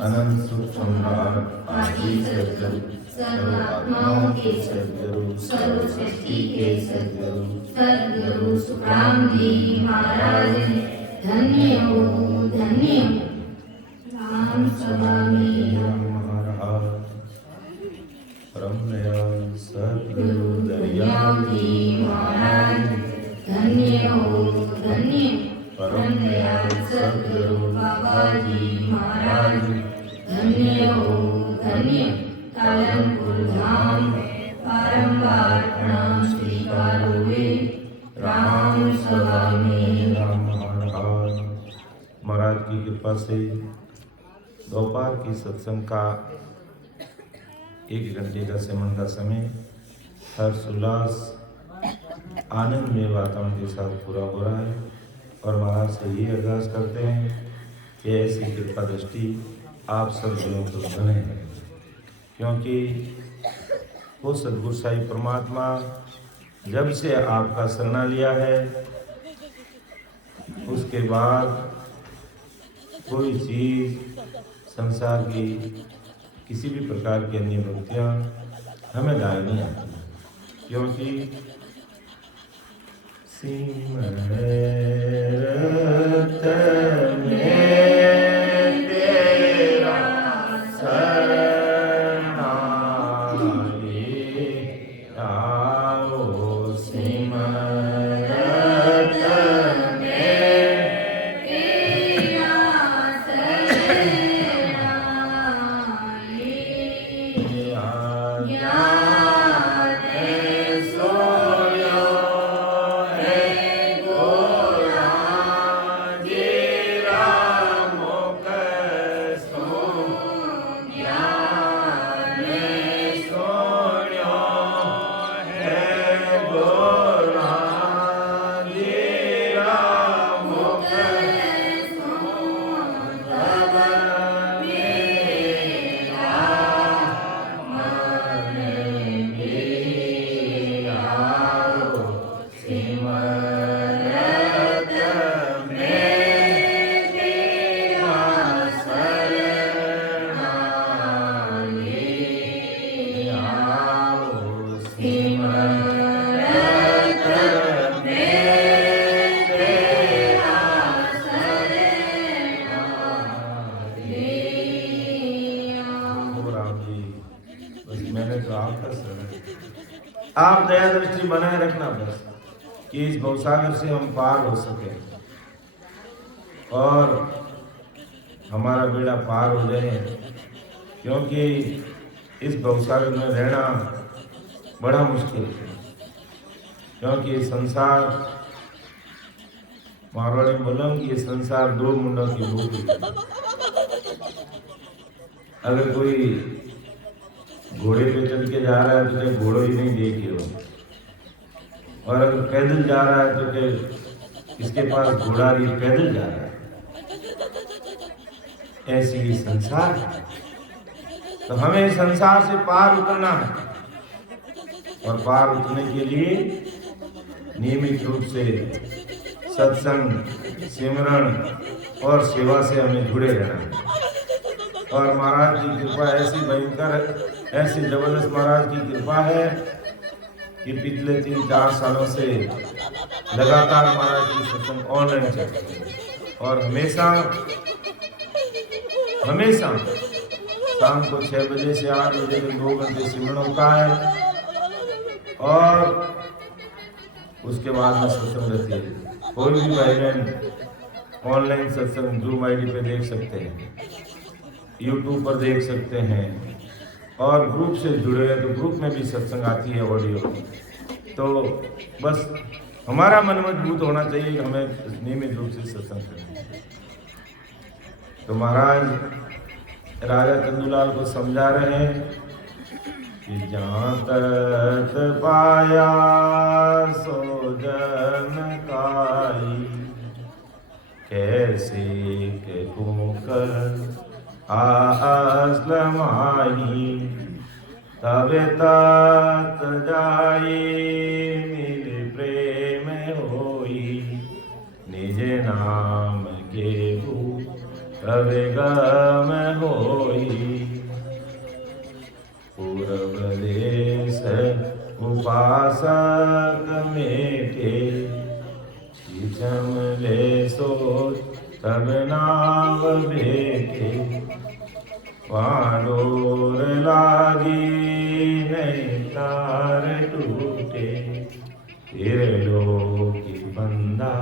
अनंत सुख सम्राट आदि सद्गुरु सर्व आत्माओं के सद्गुरु सर्व सृष्टि के सद्गुरु सद्गुरु सुखराम जी महाराज धन्य हो राम सभा में महाराज ब्रह्मदयाल सद्गुरु दयाल जी महाराज धन्य हो परम दयाल सद्गुरु बाबा जी महाराज धन्य हो कालमपुर धाम बारंबार प्रणाम स्वीकार हुए राम सभा में राम महाराज की कृपा से दोपहर की सत्संग का 1 घंटे का सेवन का समय हर्ष उल्लास आनंद में वातावरण के साथ पूरा हो रहा है और महाराज से यही अरदास करते हैं कि ऐसी कृपा दृष्टि आप सब लोगों को बने, क्योंकि वो सद्गुरु साईं परमात्मा जब से आपका शरणा लिया है उसके बाद कोई चीज़ संसार की किसी भी प्रकार की अन्य भक्तियाँ हमें दाएं नहीं आती, क्योंकि सिमरत में तेरा शरण आए आओ सिमरत में तेरा शरण आए आप दया दृष्टि बनाए रखना बस कि इस भवसागर से हम पार हो सके और हमारा बेड़ा पार हो जाए, क्योंकि इस भवसागर में रहना बड़ा मुश्किल है, क्योंकि संसार मारवाड़ी में बोला कि ये संसार 2 मुंडों की भूख है। अगर कोई घोड़े पे चल के जा रहा है तो क्या घोड़ो ही नहीं देख हो, और अगर पैदल जा रहा है तो क्या इसके पास घोड़ा नहीं पैदल जा रहा है। ऐसी ही संसार है, तो हमें संसार से पार उतरना है और पार उतरने के लिए नियमित रूप से सत्संग सिमरन और सेवा से हमें जुड़े रहना है। और महाराज की कृपा ऐसी भयंकर ऐसी जबरदस्त महाराज की कृपा है कि पिछले 3-4 सालों से लगातार महाराज की सत्संग ऑनलाइन चल रही है और हमेशा शाम को 6 बजे से 8 बजे तक 2 घंटे सिमरन होता है और उसके बाद में सत्संग रहती है। कोई भी भाई बहन ऑनलाइन सत्संग जूम आईडी पे देख सकते हैं, यूट्यूब पर देख सकते हैं, और ग्रुप से जुड़े हैं तो ग्रुप में भी सत्संग आती है ऑडियो। तो बस हमारा मन मजबूत होना चाहिए कि हमें नियमित रूप से सत्संग करना है। तो महाराज राजा चंदूलाल को समझा रहे हैं कि जहाँ तक पाया सो जन काई, कैसे कहूँ कर आसलमाही, तबे तात जाई मिल प्रेम होई, निज नाम के तबे गम हो पूरब देश उपासक मेटे, जमले सो तब नाव बेटे, वाडोर लागी नहीं तार टूटे, हिरलो की बंदा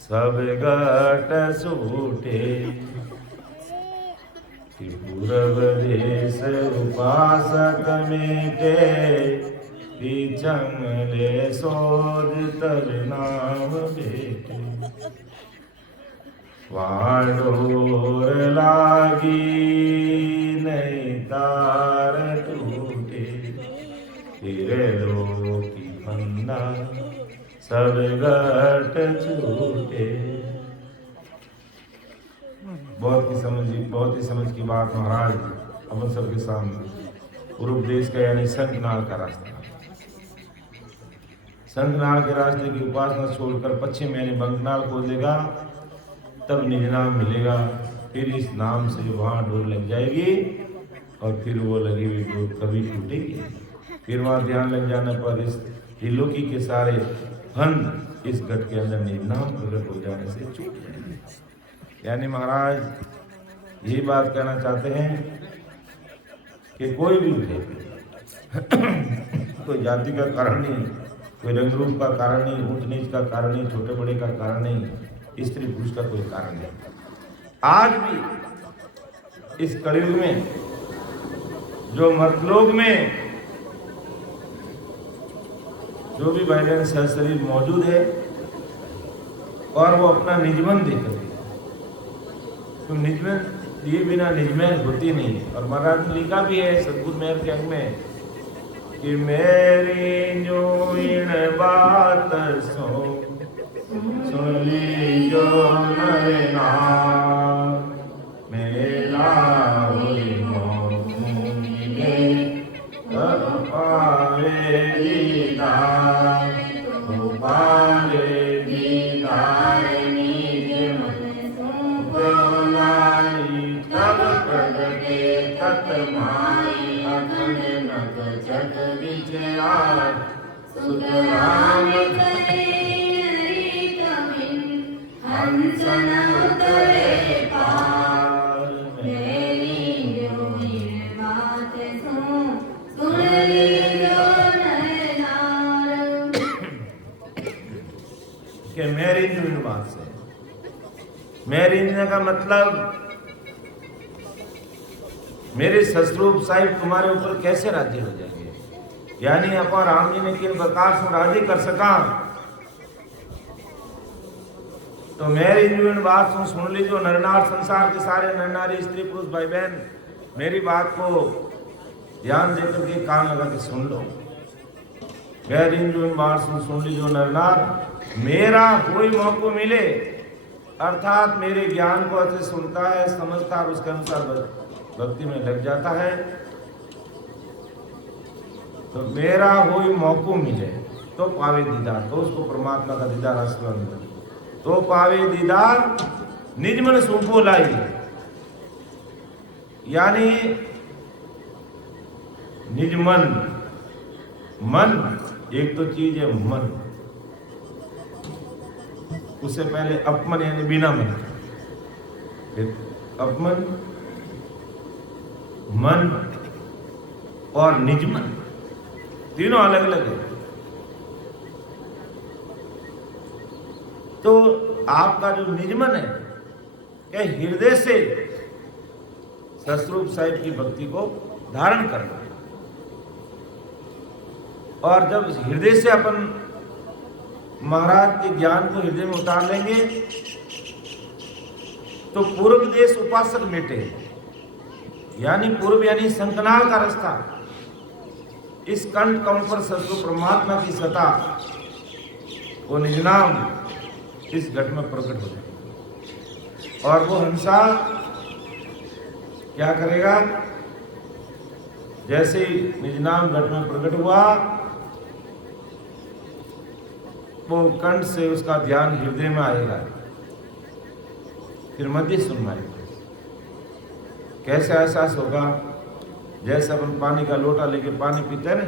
सब गट सूटे, पूरब देश उपासक मेटे, जंगले सोज तब नाम बेटे, वाडोर लागी नहीं तार टूटे, हिरलो की फंदा सब गट छूटे। बहुत ही समझ की बात महाराज अपन सबके सामने। पूर्व देश का यानी शंखनाल का रास्ता, शंखनाल के रास्ते की उपासना छोड़कर पश्चिम यानी बंगनाल खोजेगा तब निज नाम मिलेगा। फिर इस नाम से वहाँ डोर लग जाएगी और फिर वो लगी हुई डोर कभी टूटेगी। फिर वहाँ ध्यान लग जाने पर इस त्रिलोकी के सारे फंद इस गट के अंदर निज नाम प्रकट हो जाने से छूट जाएंगे। यानी महाराज यही बात कहना चाहते हैं कि कोई भी कोई जाति का कारण नहीं, कोई रंग रूप का कारण नहीं, ऊंच नीच का कारण नहीं, छोटे बड़े का कारण नहीं, स्त्री पुरुष का कोई कारण नहीं। आज भी इस कलयुग में जो मर्तलोक में जो भी भाई बहन सहशरीर मौजूद है और वो अपना निजमन देकर तो निजमन दिए बिना निजमन होती नहीं। और महाराज ने लिखा भी है सदगुरु मेहर के अंग में कि मेरी जो इन बात सुन ली जो नैना, मेरा हुई मोहूंगे तब पावे दीदार, तो पावे दीदार निज मन सुनाई, तब प्रगटे तत माई अखंड नग जग विजयार, सुख राम करे हंसन उतरे पार, मेरी जो ये बात सुन लीजो नैनार। कि मेरी जो इन बात से, मेरी का मतलब मेरे ससरूप साहिब तुम्हारे ऊपर कैसे राज्य हो जाएंगे। यानी अपन राम जी ने किन प्रकार से राज्य कर सका, तो मेरी इन बात सुन लीजिए नरनार, संसार के सारे नरनारी स्त्री पुरुष भाई बहन मेरी बात को ध्यान देकर के कान लगा के सुन लो। मेरी इन बात सुन लीजिए नरनार, मेरा कोई मौका मिले अर्थात मेरे ज्ञान को अच्छे सुनता है, समझता है, उसके अनुसार भक्ति में लग जाता है, तो मेरा कोई मौका मिले तो पावे दीदार, तो उसको परमात्मा का दीदार हासिल तो पावे दीदार निज मन सूपो लाई। यानी निज मन, मन एक तो चीज है मन, उससे पहले अपमन यानी बिना मन, फिर अपमन, मन और निज मन, तीनों अलग अलग है। तो आपका जो निजमन है क्या हृदय से ससरूप साहिब की भक्ति को धारण करना है। और जब हृदय से अपन महाराज के ज्ञान को हृदय में उतार लेंगे तो पूर्व देश उपासक मेटे, यानी पूर्व यानी शंखनाल का रास्ता, इस कंठ कमल पर ससुर परमात्मा की सत्ता वो निज नाम इस घट में प्रकट हो जाएगा। और वो हंसा क्या करेगा, जैसे ही निज नाम घट में प्रकट हुआ वो कंठ से उसका ध्यान हृदय में आएगा, फिर मध्य सुनवाएगा। कैसे एहसास होगा? जैसे अपन पानी का लोटा लेके पानी पीते हैं ना,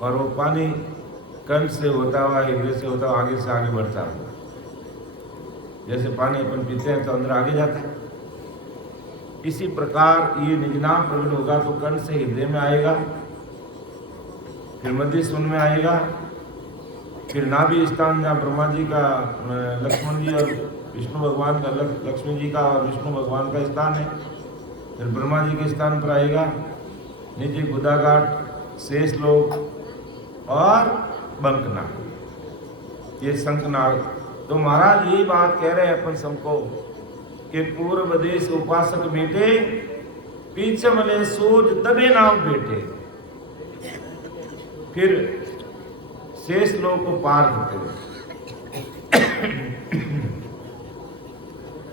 और वो पानी कंठ से होता हुआ, हृदय से होता हुआ आगे से आगे बढ़ता है। जैसे पानी अपन पीते हैं तो अंदर आगे जाता है, इसी प्रकार ये निज नाम प्रकट होगा तो कंठ से हृदय में आएगा, फिर मध्य सुन में आएगा, फिर नाभि स्थान जहाँ ब्रह्मा जी का, लक्ष्मण जी और विष्णु भगवान का, लक्ष्मण जी का और विष्णु भगवान का स्थान है, फिर ब्रह्मा जी के स्थान पर आएगा, नीचे गुदाघाट, शेष लोक और बंकनाग, ये शंखनाग। तो महाराज यही बात कह रहे हैं अपन सबको कि पूर्व देश उपासक बेटे, पीछे मले सूझ तबे नाव बेटे। फिर शेष लोक को पार करते हुए,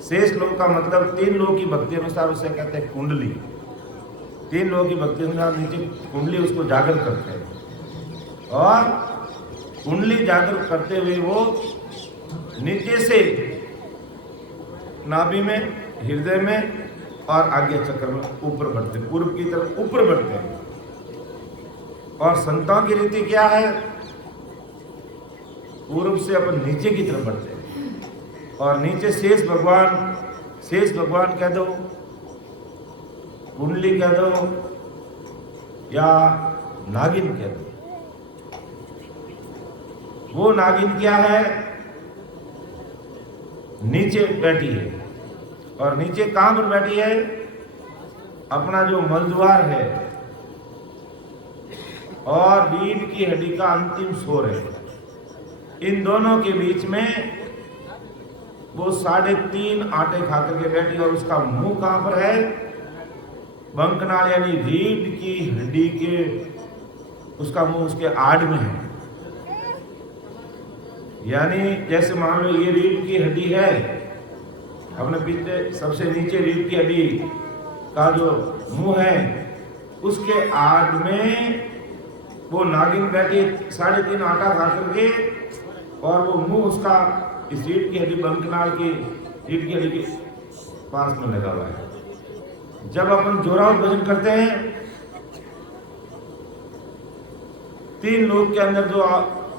शेष लोक का मतलब 3 लोक की भक्ति अनुसार उसे कहते हैं कुंडली। 3 लोक की भक्ति अनुसार नीचे कुंडली उसको जागृत करते हैं, और कुंडली जागृत करते हुए वो नीचे से नाभि में, हृदय में और आज्ञा चक्र में ऊपर बढ़ते हैं, पूर्व की तरफ ऊपर बढ़ते हैं। और संतों की रीति क्या है? पूर्व से अपन नीचे की तरफ बढ़ते हैं, और नीचे शेष भगवान कह दो, कुंडली कह दो या नागिन कह दो। वो नागिन क्या है? नीचे बैठी है, और नीचे कहां पर बैठी है? अपना जो मलद्वार है और रीढ़ की हड्डी का अंतिम छोर है, इन दोनों के बीच में वो 3.5 आटे खाकर के बैठी, और उसका मुंह कहां पर है? बंकनाल यानी रीढ़ की हड्डी के, उसका मुंह उसके आड़ में है। यानी जैसे मान लो ये रीढ़ की हड्डी है, अपने पीछे सबसे नीचे रीढ़ की हड्डी का जो मुंह है, उसके आड़ में वो नागिन बैठी 3.5 आटा खा करके, और वो मुंह उसका इस रीढ़ की हड्डी, बंकनाल की रीढ़ की हड्डी के पास में लगा हुआ है। जब अपन जोरावर भजन करते हैं, 3 लोग के अंदर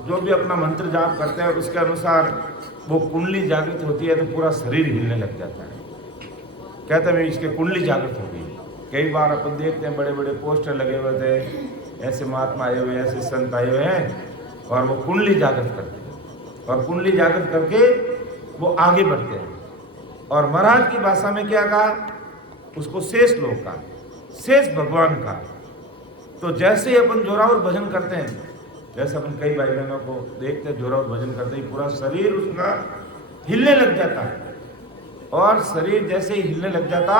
जो भी अपना मंत्र जाप करते हैं, उसके अनुसार वो कुंडली जागृत होती है तो पूरा शरीर हिलने लग जाता है। कहते हैं इसके कुंडली जागृत हो गई। कई बार अपन देखते हैं बड़े बड़े पोस्टर लगे हुए थे, ऐसे महात्मा आए हुए, ऐसे संत आए हुए हैं, और वो कुंडली जागृत करते हैं, और कुंडली जागृत करके वो आगे बढ़ते हैं। और महाराज की भाषा में क्या कहा? उसको शेष लोक का, शेष भगवान का। तो जैसे ही अपन जोरावर भजन करते हैं, जैसे अपन कई भाई बहनों को देखते हैं जोरावर भजन करते ही पूरा शरीर उसका हिलने लग जाता है, और शरीर जैसे ही हिलने लग जाता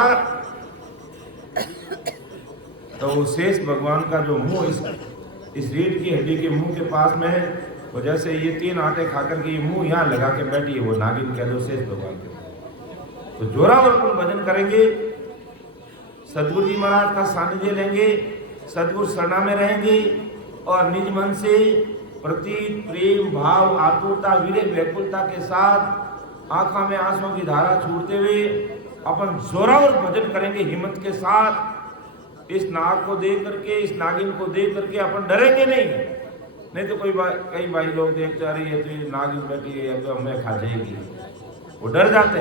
तो वो शेष भगवान का जो मुंह इस रीढ़ की हड्डी के मुंह के पास में है, वो जैसे ये 3 आटे खाकर के ये मुंह यहाँ लगा के बैठी है, वो नागिन कह दो शेष भगवान के। तो जोरावर अपन भजन करेंगे, सदगुरु जी महाराज का सानिध्य लेंगे, सदगुरु शरणा में रहेंगे, और निज मन से प्रतीत प्रेम भाव आतुरता वीर्य व्याकुलता के साथ आंखों में आंसुओं की धारा छूटते हुए अपन जोरावर भजन करेंगे हिम्मत के साथ। इस नाग को देख करके, इस नागिन को देख करके अपन डरेंगे नहीं तो कई भाई लोग देखते रहे ये तो ये नागिन बैठी है तो हमें खा जाएगी, वो डर जाते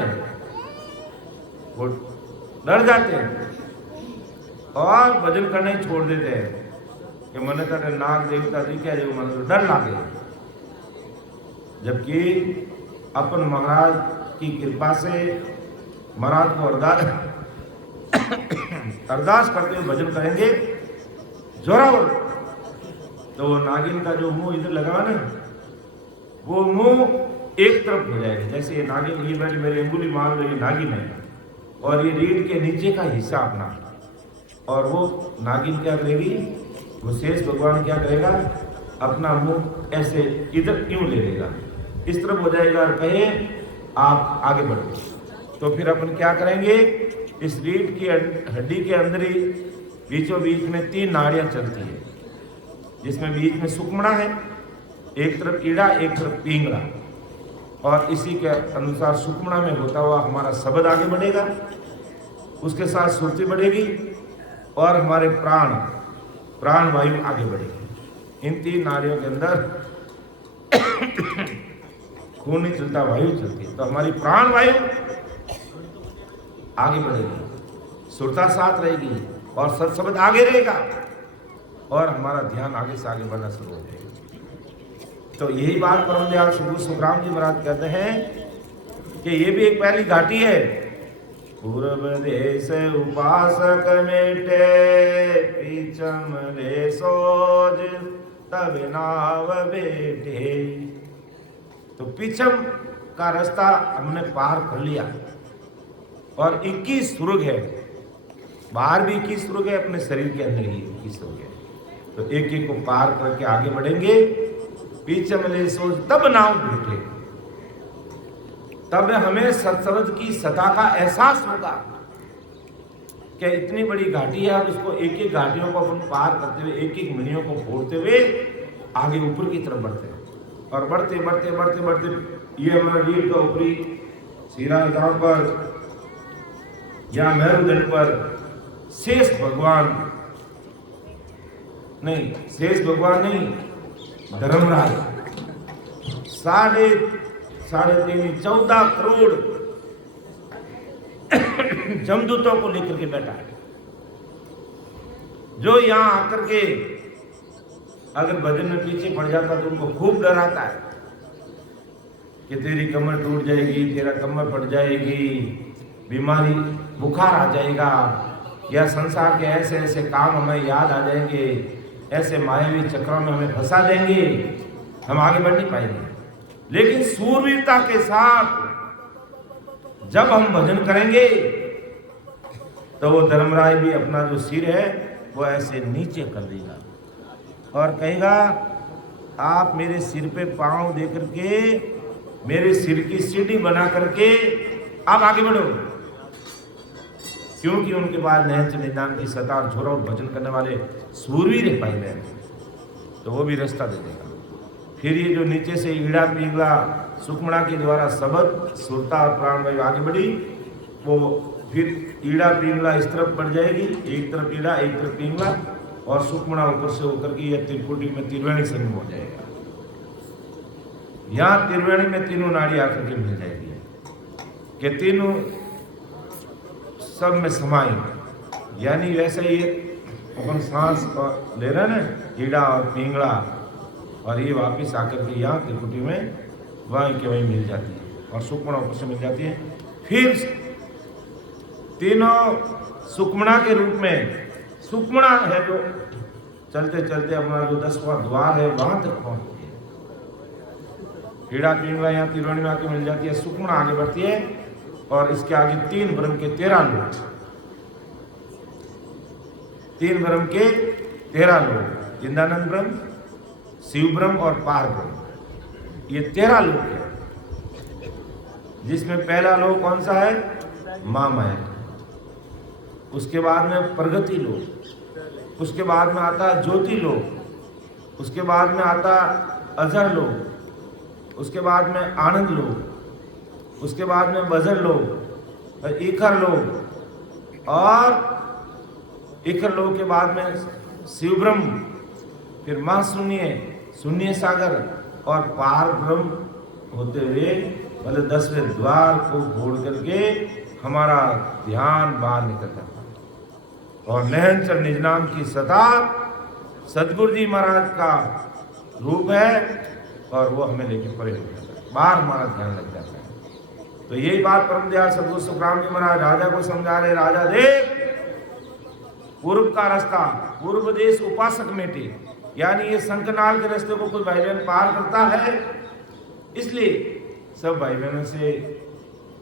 हैं और भजन करने छोड़ देते हैं कि मन का नाग देवता दिखे जो मन तो डर लागे। जबकि अपन महाराज की कृपा से महाराज को अरदास करते हुए भजन करेंगे जोरावर, तो वो नागिन का जो मुंह इधर लगा ना, वो मुंह एक तरफ हो जाएगा। जैसे ये नागिन ये बैठी मेरी अंगुली मान लो ये नागिन है, और ये रीढ़ के नीचे का हिस्सा अपना, और वो नागिन क्या करेगी, वो शेष भगवान क्या करेगा, अपना मुंह ऐसे इधर क्यों ले लेगा, इस तरफ हो जाएगा और कहे आप आगे बढ़ो। तो फिर अपन क्या करेंगे, इस रीढ़ की हड्डी के अंदर ही बीचों बीच में 3 नाड़ियां चलती है, जिसमें बीच में सुक्मणा है, एक तरफ ईड़ा एक तरफ पिंगला, और इसी के अनुसार सुक्मणा में होता हुआ हमारा शब्द आगे बढ़ेगा, उसके साथ सुरती बढ़ेगी और हमारे प्राण वायु आगे बढ़ेगी। इन 3 नाड़ियों के अंदर खून नहीं चलता, वायु चलती है, तो हमारी प्राण वायु आगे बढ़ेगी, सुरता साथ रहेगी और सत्शब्द आगे रहेगा और हमारा ध्यान आगे से आगे बढ़ना शुरू हो जाएगा। तो यही बात परम दयाल सद्गुरु सुखराम जी महाराज कहते हैं कि ये भी एक पहली घाटी है। पूर्व देश उपासक मेटे पीछम ले सोज तब नाव बेटे। तो पीछम का रास्ता हमने पार कर लिया और 21 सुर्ग है, बाहर भी 21 सुर्ग है, अपने शरीर के अंदर ही 21 सुर्ग है। तो एक एक को पार करके आगे बढ़ेंगे। पीछम ले सोच तब नाव बैठे, तब हमें सत्शब्द की सता का एहसास होगा कि इतनी बड़ी घाटी है और उसको एक एक घाटियों को अपन पार करते हुए, एक एक मनियों को फोड़ते हुए आगे ऊपर की तरफ बढ़ते हैं। और बढ़ते बढ़ते बढ़ते बढ़ते ये हमारा रीढ़ का ऊपरी सिरा गांव पर या मेरुदंड पर शेष भगवान नहीं, धर्मराज 3.5 14 करोड़ जमदूतों को लेकर के बैठा है, जो यहां आकर के अगर भजन में पीछे पड़ जाता तो उनको खूब डराता है कि तेरी कमर टूट जाएगी, तेरा कमर फट जाएगी, बीमारी बुखार आ जाएगा, या संसार के ऐसे ऐसे काम हमें याद आ जाएंगे, ऐसे मायावी चक्रों में हमें फंसा देंगे, हम आगे बढ़ नहीं पाएंगे। लेकिन सूरवीरता के साथ जब हम भजन करेंगे तो वो धर्मराज भी अपना जो सिर है वो ऐसे नीचे कर देगा और कहेगा आप मेरे सिर पे पांव दे करके मेरे सिर की सीढ़ी बना करके आप आगे बढ़ो। क्योंकि उनके बाद नहर निदान की सता और झोरा और भजन करने वाले सूरवीर है भाई बहन, तो वो भी रास्ता दे देगा। फिर ये जो नीचे से ईड़ा पिंगला सुखमणा के द्वारा शब्द सुरता और प्राणवायु आगे बढ़ी, वो फिर ईड़ा पिंगला इस तरफ बढ़ जाएगी, एक तरफ ईड़ा एक तरफ पिंगला, और सुखमणा ऊपर से होकर के यह त्रिपुटी में त्रिवेणी संगम हो जाएगा। यहाँ त्रिवेणी में तीनों नाड़ी आकर के मिल जाएगी कि तीनों सब में समाई, यानी वैसे ही अपन सांस ले रहे ना, ईड़ा और पिंगला, और ये वापिस आकर के यहाँ त्रिपुटी में वहीं के वहीं मिल जाती है और सुखमणा ऊपर से मिल जाती है। फिर तीनों सुखमणा के रूप में, सुखमणा है जो चलते चलते अपना जो 10वां द्वार है वहां तक पहुंचती है। ईड़ा पिंगला यहाँ त्रिवेणी में आके मिल जाती है, सुखमणा आगे बढ़ती है और इसके आगे 3 ब्रह्म के 13 लोग, 3 ब्रह्म के 13 लोग, इंद्रानंद ब्रह्म, शिव ब्रह्म और पार ब्रह्म, ये 13 लोग हैं। जिसमें पहला लोग कौन सा है? मां माया। उसके बाद में प्रगति लोग, उसके बाद में आता ज्योति लोग, उसके बाद में आता अजर लोग, उसके बाद में आनंद लोग, उसके बाद में बजर लोग, इखर लोग, और इखर लोग के बाद में शिव ब्रह्म, फिर मां शून्य सागर और पार ब्रह्म होते हुए मतलब 10वें द्वार को छोड़ करके हमारा ध्यान बाहर निकल जाता है और नहनचर निज नाम की सता सदगुरु जी महाराज का रूप है और वो हमें लेके परे हो जाता है, बाहर हमारा ध्यान लग जाता है। तो यही बात परम दयाल सदगुरु सुखराम जी महाराज राजा को समझा रहे, राजा देख पूर्व का रास्ता, पूर्व देश उपासक मेटे, यानी ये शंखनाल के रास्ते को कोई भाई बहन पार करता है, इसलिए सब भाई बहनों से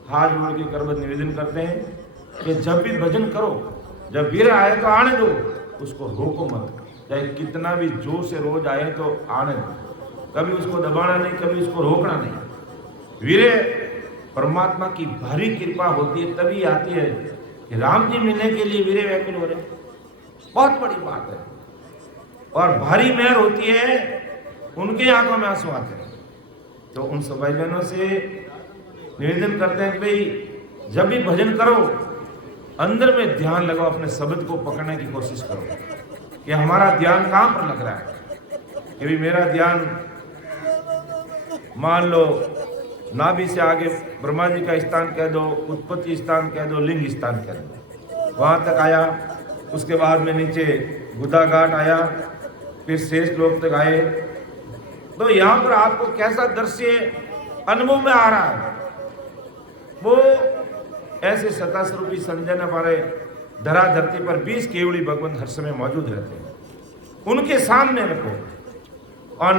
हाथ जोड़ के करबद्ध निवेदन करते हैं कि जब भी भजन करो, जब वीर आए तो आने दो, उसको रोको मत, चाहे कितना भी जोर से रोज आए तो आने दो, कभी उसको दबाना नहीं, कभी उसको रोकना नहीं। वीर परमात्मा की भारी कृपा होती है, तभी आती है कि राम जी मिलने के लिए वीर व्याकुल हो रहे, बहुत बड़ी बात है। और भारी मेहर होती है, उनके आंखों में आंसू आते हैं। तो उन सब भाई बहनों से निवेदन करते हैं कि भाई जब भी भजन करो अंदर में ध्यान लगाओ, अपने शब्द को पकड़ने की कोशिश करो कि हमारा ध्यान कहां पर लग रहा है। कि भी मेरा ध्यान मान लो नाभि से आगे ब्रह्मा जी का स्थान कह दो, उत्पत्ति स्थान कह दो, लिंग स्थान कह दो, वहां तक आया। उसके बाद में नीचे गुदा घाट आया, फिर शेष लोक तक आए। तो यहाँ पर आपको कैसा दृश्य अनुभव में आ रहा है? वो ऐसे सत्ता स्वरूपी संजन हमारे धरा धरती पर 20 केवड़ी भगवंत हर समय मौजूद रहते हैं, उनके सामने रखो और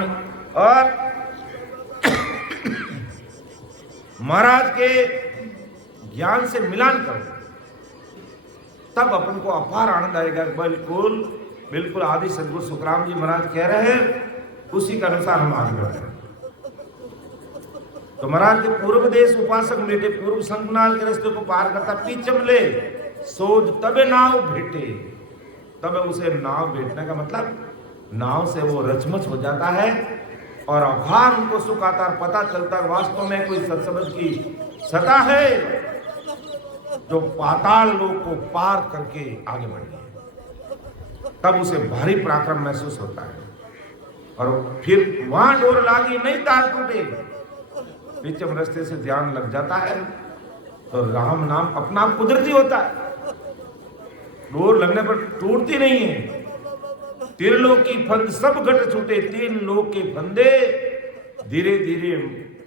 महाराज के ज्ञान से मिलान करो, तब अपन को अपार आनंद आएगा। बिल्कुल बिल्कुल आदि सदगुरु सुखराम जी महाराज कह रहे हैं, उसी के अनुसार हम आगे बढ़ रहे हैं। तो महाराज के पूर्व देश उपासक मिटे, पूर्व संकनाल के रास्ते को पार करता पीछम ले सोच तबे नाव भेटे। तब उसे नाव भेटने का मतलब नाव से वो रचमच हो जाता है और अभार उनको सुख आता है, पता चलता है वास्तव में कोई सत्संग की सत्ता है जो पाताल लोक को पार करके आगे बढ़ गई। तब उसे भारी पराक्रम महसूस होता है और फिर वहां डोर लागी नहीं तार टूटे, बीचम रास्ते से ध्यान लग जाता है तो राम नाम अपना कुदरती होता है, डोर लगने पर टूटती नहीं है। त्रिलोक की फंद सब घट छूटे, तीन लोक के फंदे, धीरे धीरे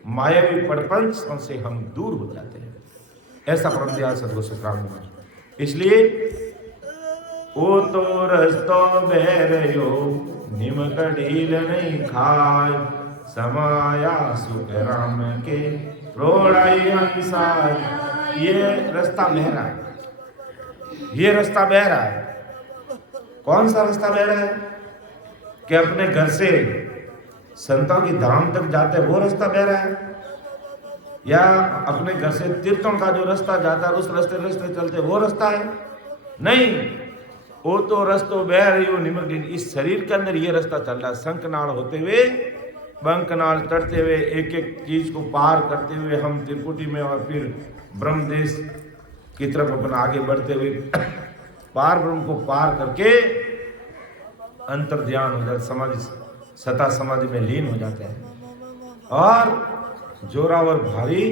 मायावी प्रपंच से हम दूर हो जाते हैं। ऐसा परम दयाल सद्गुरु सुखराम जी। इसलिए ओ तो रस्तो बहरयो निम कड़ील नहीं खाय, समाया सुख राम के रोड़ाई अंसार। ये रास्ता बह रहा है, ये रास्ता बह रहा है। कौन सा रास्ता बह रहा है? कि अपने घर से संतों की धाम तक जाते वो रास्ता बह रहा है, या अपने घर से तीर्थों का जो रास्ता जाता है उस रास्ते चलते वो रास्ता है? नहीं, वो तो रास्तों बह रही हो निमक। इस शरीर के अंदर ये रास्ता चल रहा है, शंखनाल होते हुए बंकनाल चढ़ते हुए एक एक चीज को पार करते हुए हम त्रिपुटी में और फिर ब्रह्म देश की तरफ अपन आगे बढ़ते हुए पार ब्रह्म को पार करके अंतर ध्यान हो जाता, समाधि सता समाधि में लीन हो जाते हैं और जोरावर भारी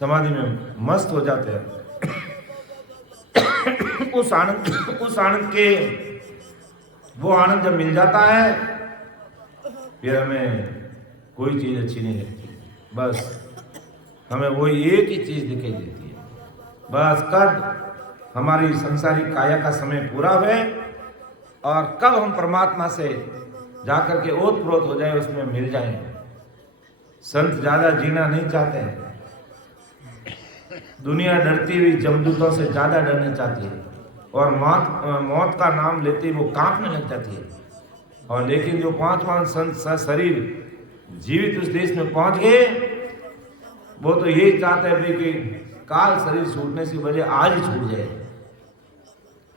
समाधि में मस्त हो जाते हैं। उस आनंद के वो आनंद जब मिल जाता है फिर हमें कोई चीज अच्छी नहीं लगती, बस हमें वो एक ही चीज दिखाई देती है। बस कब हमारी संसारिक काया का समय पूरा हुए और कब हम परमात्मा से जाकर के ओतप्रोत हो जाए, उसमें मिल जाए। संत ज्यादा जीना नहीं चाहते हैं, दुनिया डरती हुई जमदूतों से ज्यादा डरना चाहती है और मौत का नाम लेते ही वो कांपने लग जाती है। और लेकिन जो 5 संत सशरीर जीवित उस देश में पहुंच गए, वो तो यही चाहते हैं कि काल शरीर छूटने की वजह आज ही छूट जाए,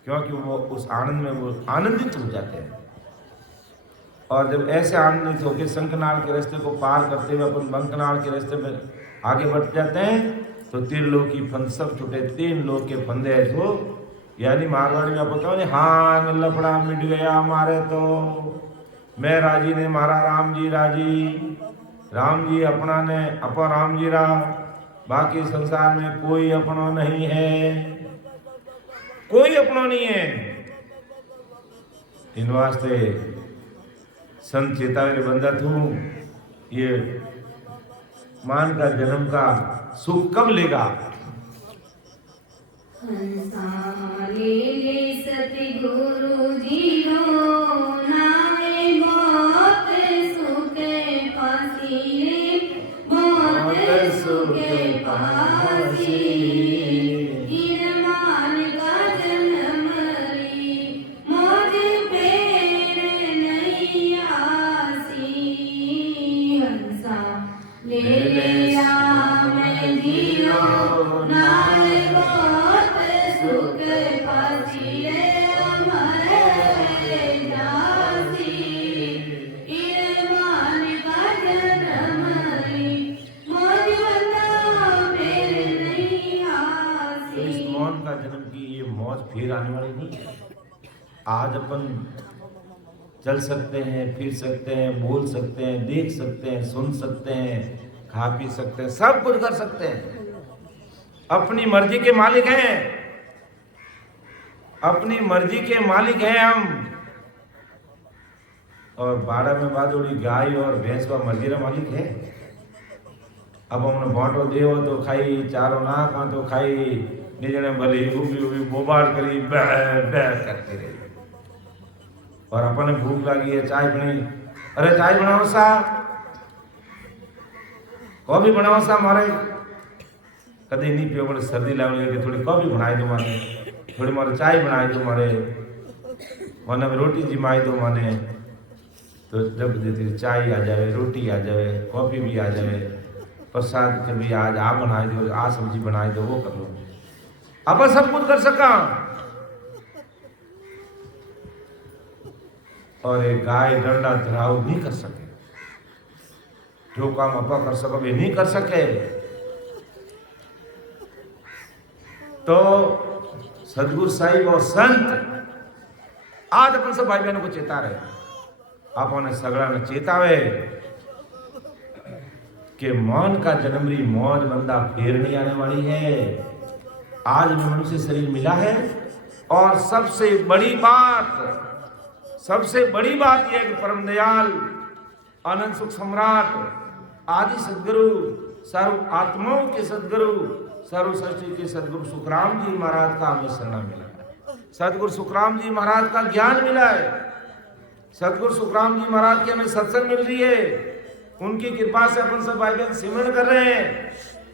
क्योंकि वो उस आनंद में वो आनंदित हो जाते हैं। और जब ऐसे आनंदित होकर शंखनाल के रास्ते को पार करते हुए अपन बंकनाल के रास्ते में आगे बढ़ जाते हैं तो त्रिलोक की फंद सब छूटे, 3 लोक के फंदे ऐसो, यानी मारवाड़ी में आप बताओ हाँ लफड़ा मिट गया हमारे, तो मैं राजी ने मारा राम जी राजी, राम जी अपना ने अपा राम जी रा, बाकी संसार में कोई अपना नहीं है, कोई अपना नहीं है। इन वास्ते संत चेतावनी बंदा तू ये मान का जन्म का सुख कब लेगा? सतगुरु जी नामे मौत सुखे फांसी, मौत सुखे फांसी, गिरमान का जन्म री मौज फेर नहीं आसी, हंसा ले ले राम जियो नामे मौत सुखे फांसी रे अमर ये मौज फिर आने वाली नहीं है। आज अपन चल सकते हैं, फिर सकते हैं, बोल सकते हैं, देख सकते हैं, सुन सकते हैं, खा पी सकते हैं, सब कुछ कर सकते हैं। अपनी मर्जी के मालिक हैं, अपनी मर्जी के मालिक हैं हम। और 12 में बादोड़ी गाय और भैंस का मर्जी का मालिक है। अब हमने बांटो देव तो खाई, चारों ना खा तो खाई, निजने भले उभी बोबाड़ करी करते रहे। और अपने भूख लगी है, चाय बनी, अरे चाय बनाओ सा, कॉफी बनाओ सा मारे, कदे नहीं पियो बड़े सर्दी लग रही, थोड़ी कॉफी बनाई दो माने, थोड़ी मारे चाय बनाई दो मारे, माने रोटी जिमाई दो माने। तो जब देती चाय आ जाए, रोटी आ जाए, कॉफी भी आ जाए, प्रसाद कभी आज आप बनाई दो, आ सब्जी बनाई दो, वो कर लो। अपन सब कुछ कर सका। और एक गाय डंडा धराव नहीं कर सके, जो काम अपन कर सको वे नहीं कर सके। तो सदगुरु साहिब और संत आज अपन सब भाई बहनों को चेता रहे, आपने सगड़ा ने चेतावे कि मौन का जन्मरी मौज बंदा फेर नहीं आने वाली है। आज भी मनुष्य शरीर मिला है। और सबसे बड़ी बात यह है कि परम दयाल आनंद सुख सम्राट आदि सदगुरु सर्व आत्माओं के सदगुरु सर्व सृष्टि के सदगुरु सुखराम जी महाराज का हमें शरण मिला है। सदगुरु सुखराम जी महाराज का ज्ञान मिला है। सदगुरु सुखराम जी महाराज की हमें सत्संग मिल रही है। उनकी कृपा से अपन सब भाई बहन सिमरन कर रहे हैं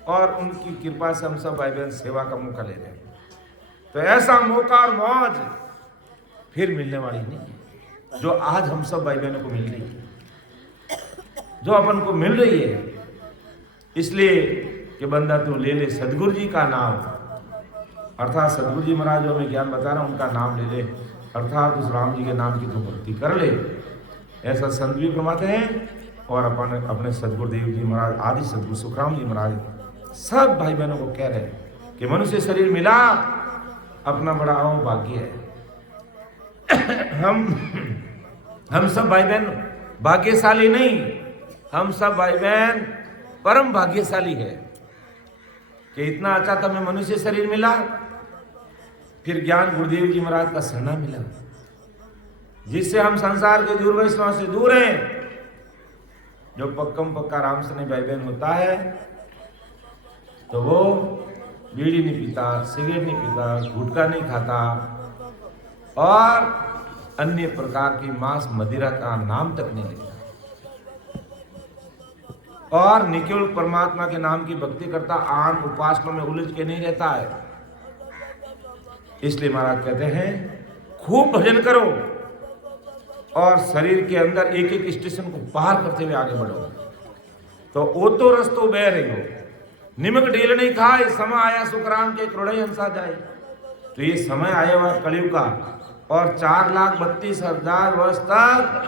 और उनकी कृपा से हम सब भाई बहन सेवा का मौका ले रहे हैं। तो ऐसा मौका और मौज फिर मिलने वाली नहीं है जो आज हम सब भाई बहनों को मिल रही है, जो अपन को मिल रही है। इसलिए कि बंदा तू ले ले सदगुरु जी का नाम, अर्थात सदगुरु जी महाराज जो हमें ज्ञान बता रहा है उनका नाम ले ले, अर्थात उस राम जी के नाम की तू भक्ति कर ले। ऐसा संत भी फरमाते हैं। और अपन अपने सदगुरुदेव जी महाराज आदि सदगुरु सुखराम जी महाराज सब भाई बहनों को कह रहे हैं कि मनुष्य शरीर मिला अपना बड़ा भाग्य है। हम सब भाई बहन भाग्यशाली नहीं, हम सब भाई बहन परम भाग्यशाली है कि इतना अच्छा तो हमें मनुष्य शरीर मिला, फिर ज्ञान गुरुदेव जी महाराज का सरना मिला, जिससे हम संसार के दूर वैष्णव से दूर हैं। जो पक्कम पक्का राम से भाई बहन होता है तो वो बीड़ी नहीं पीता, सिगरेट नहीं पीता, गुटखा नहीं खाता और अन्य प्रकार की मांस मदिरा का नाम तक नहीं लेता और निकेवल परमात्मा के नाम की भक्ति करता, आन उपासना में उलझ के नहीं रहता है। इसलिए महाराज कहते हैं खूब भजन करो और शरीर के अंदर एक एक स्टेशन को पार करते हुए आगे बढ़ो। तो ओ तो रस्तो बह रही हो, निमक ढील नहीं खाए, समय आया सुखराम के क्रोड़े हंसा जाए। तो ये समय आया हुआ कलयुग का और 4,32,000 वर्ष तक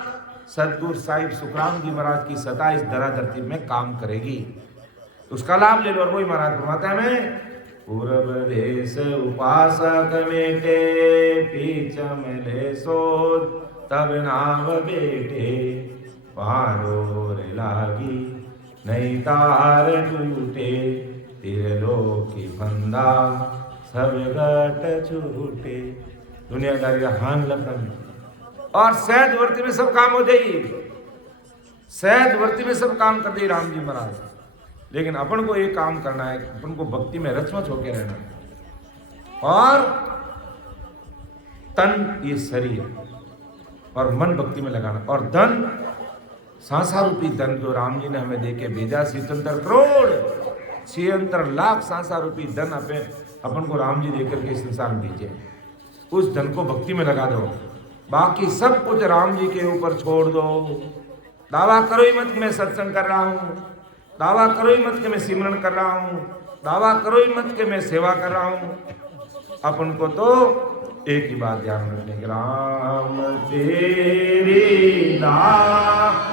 सदगुरु साहिब सुखराम जी महाराज की सता इस धरा धरती में काम करेगी। उसका लाभ ले लो। और वही महाराज फरमाता है मैं पूर्व देश उपासक मेटे पीछ मिले सोच तब नाव बेटे पारोर लागी नहीं तार टूटे त्रिलोकी फंदा सब घट छूटे। दुनियादारी हान लखन और सहज वर्ती में सब काम हो जाइए, सहज वर्ती में सब काम कर दिए राम जी महाराज। लेकिन अपन को ये काम करना है, अपन को भक्ति में रचमच होके रहना है और तन ये शरीर और मन भक्ति में लगाना और धन सांसा रूपी धन जो राम जी ने हमें देके भेजा 77 करोड़ 76 लाख सांसा रूपी धन अपन को राम जी देकर के संसार में भेजे। उस धन को भक्ति में लगा दो, बाकी सब कुछ राम जी के ऊपर छोड़ दो। दावा करो ही मत कि मैं सत्संग कर रहा हूँ, दावा करो ही मत कि मैं सिमरन कर रहा हूँ, दावा करो ही मत कि मैं सेवा कर रहा हूँ। अपन को तो एक ही बात ध्यान रखने की, राम तेरी नाम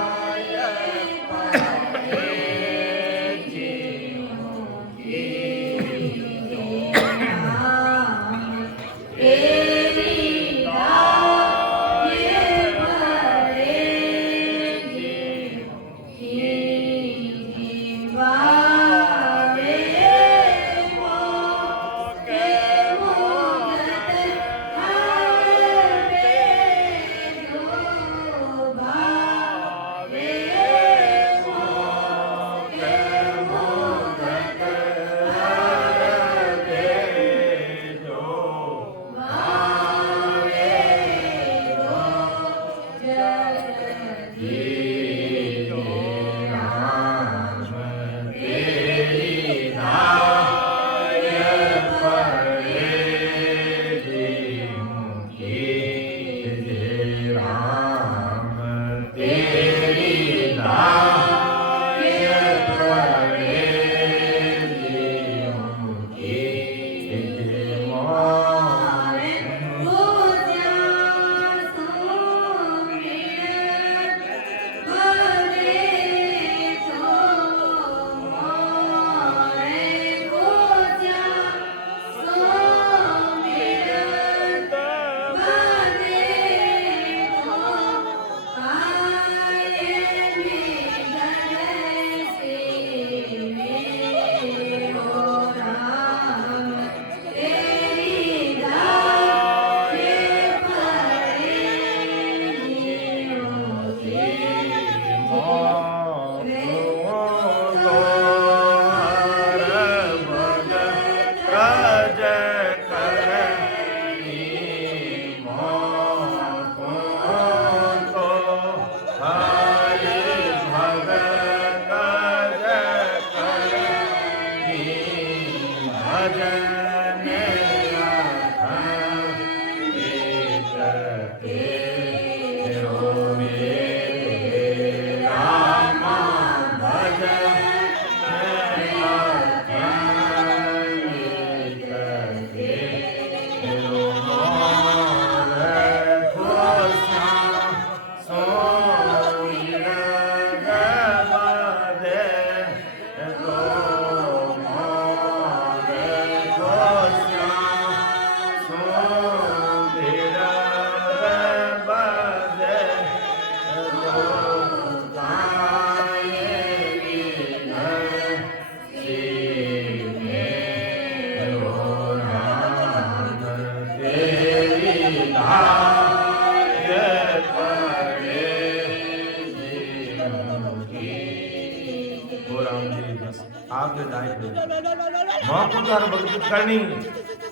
मौको तार भगत करनी